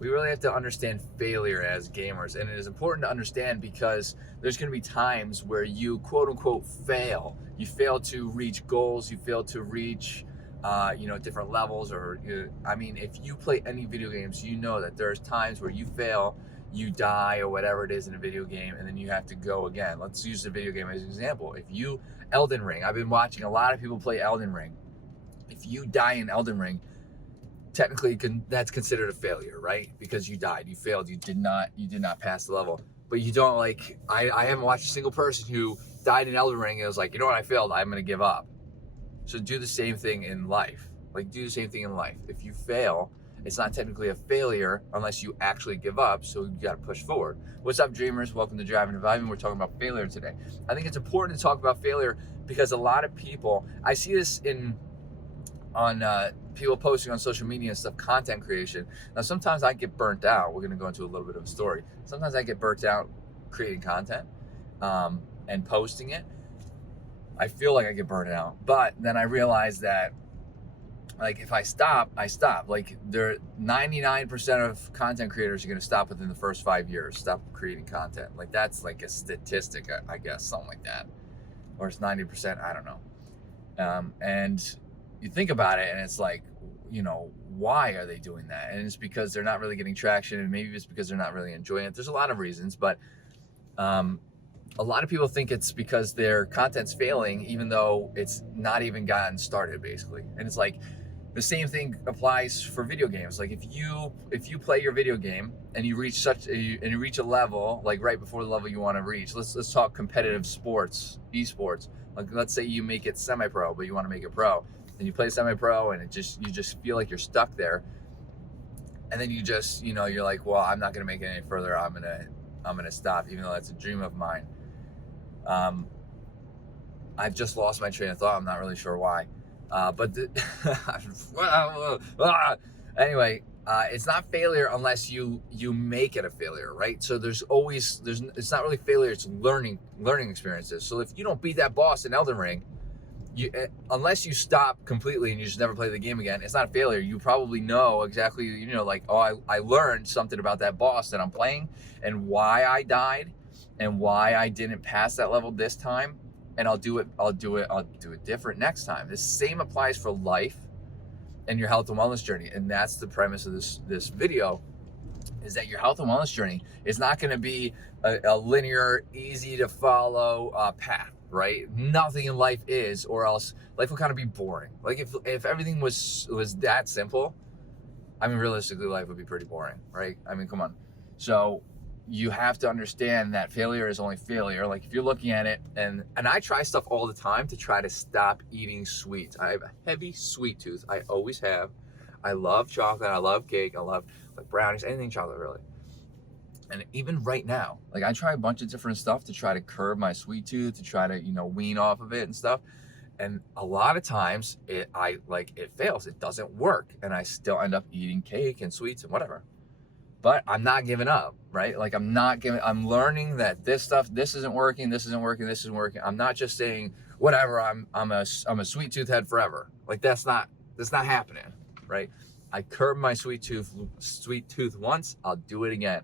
we really have to understand failure as gamers. And it is important to understand because there's going to be times where you quote unquote fail. You fail to reach goals, you fail to reach different levels, I mean, if you play any video games, you know that there's times where you fail, you die or whatever it is in a video game, and then you have to go again. Let's use the video game as an example. Elden Ring, I've been watching a lot of people play Elden Ring. If you die in Elden Ring, technically that's considered a failure, right? Because you died, you failed, you did not pass the level. But you don't, like, I haven't watched a single person who died in Elden Ring and was like, you know what, I failed, I'm gonna give up. So do the same thing in life. Do the same thing in life. If you fail, it's not technically a failure unless you actually give up, so you gotta push forward. What's up, dreamers? Welcome to Driving and Vibing. We're talking about failure today. I think it's important to talk about failure because a lot of people, I see this on people posting on social media and stuff, content creation. Now, sometimes I get burnt out. We're gonna go into a little bit of a story. Sometimes I get burnt out creating content and posting it. I feel like I get burned out, but then I realize that, like, if I stop, I stop. Like, 99% of content creators are going to stop within the first 5 years, stop creating content. Like, that's like a statistic, I guess, something like that. Or it's 90%, I don't know. And you think about it, and it's like, why are they doing that? And it's because they're not really getting traction, and maybe it's because they're not really enjoying it. There's a lot of reasons, but a lot of people think it's because their content's failing, even though it's not even gotten started, basically. And it's like the same thing applies for video games. Like, if you play your video game and you reach a level, like right before the level you want to reach. Let's talk competitive sports, esports. Like, let's say you make it semi-pro, but you want to make it pro, and you play semi-pro, and you just feel like you're stuck there. And then you're like, well, I'm not gonna make it any further. I'm gonna stop, even though that's a dream of mine. I've just lost my train of thought. I'm not really sure why. Anyway, it's not failure unless you make it a failure, right? So it's not really failure, it's learning experiences. So if you don't beat that boss in Elden Ring, unless you stop completely and you just never play the game again, it's not a failure. You probably know exactly, like, oh, I learned something about that boss that I'm playing and why I died and why I didn't pass that level this time, and I'll do it different next time. The same applies for life and your health and wellness journey. And that's the premise of this video, is that your health and wellness journey is not going to be a linear, easy to follow path, right? Nothing in life is, or else life will kind of be boring. Like, if everything was that simple, I mean, realistically, life would be pretty boring, right? I mean, come on. So you have to understand that failure is only failure. Like, if you're looking at it, and I try stuff all the time to try to stop eating sweets. I have a heavy sweet tooth. I always have. I love chocolate. I love cake. I love, like, brownies, anything chocolate, really. And even right now, like, I try a bunch of different stuff to try to curb my sweet tooth, to try to, wean off of it and stuff. And a lot of times it fails. It doesn't work. And I still end up eating cake and sweets and whatever. But I'm not giving up, right? Like, I'm learning that this isn't working, this isn't working. I'm not just saying, whatever, I'm a sweet tooth head forever. Like, that's not happening, right? I curbed my sweet tooth once, I'll do it again.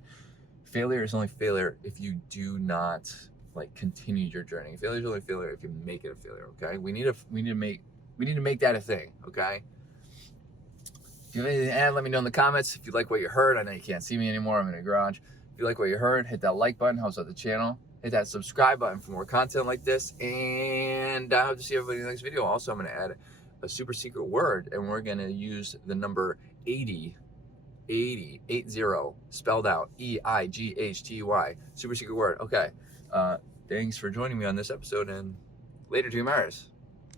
Failure is only failure if you do not, like, continue your journey. Failure is only failure if you make it a failure, okay? We need to make that a thing, okay? If you have anything to add, let me know in the comments. If you like what you heard, I know you can't see me anymore, I'm in a garage. If you like what you heard, hit that like button, helps out the channel. Hit that subscribe button for more content like this. And I hope to see everybody in the next video. Also, I'm going to add a super secret word, and we're going to use the number 80, spelled out, EIGHTY. Super secret word. Okay. Thanks for joining me on this episode, and later, Dreamers.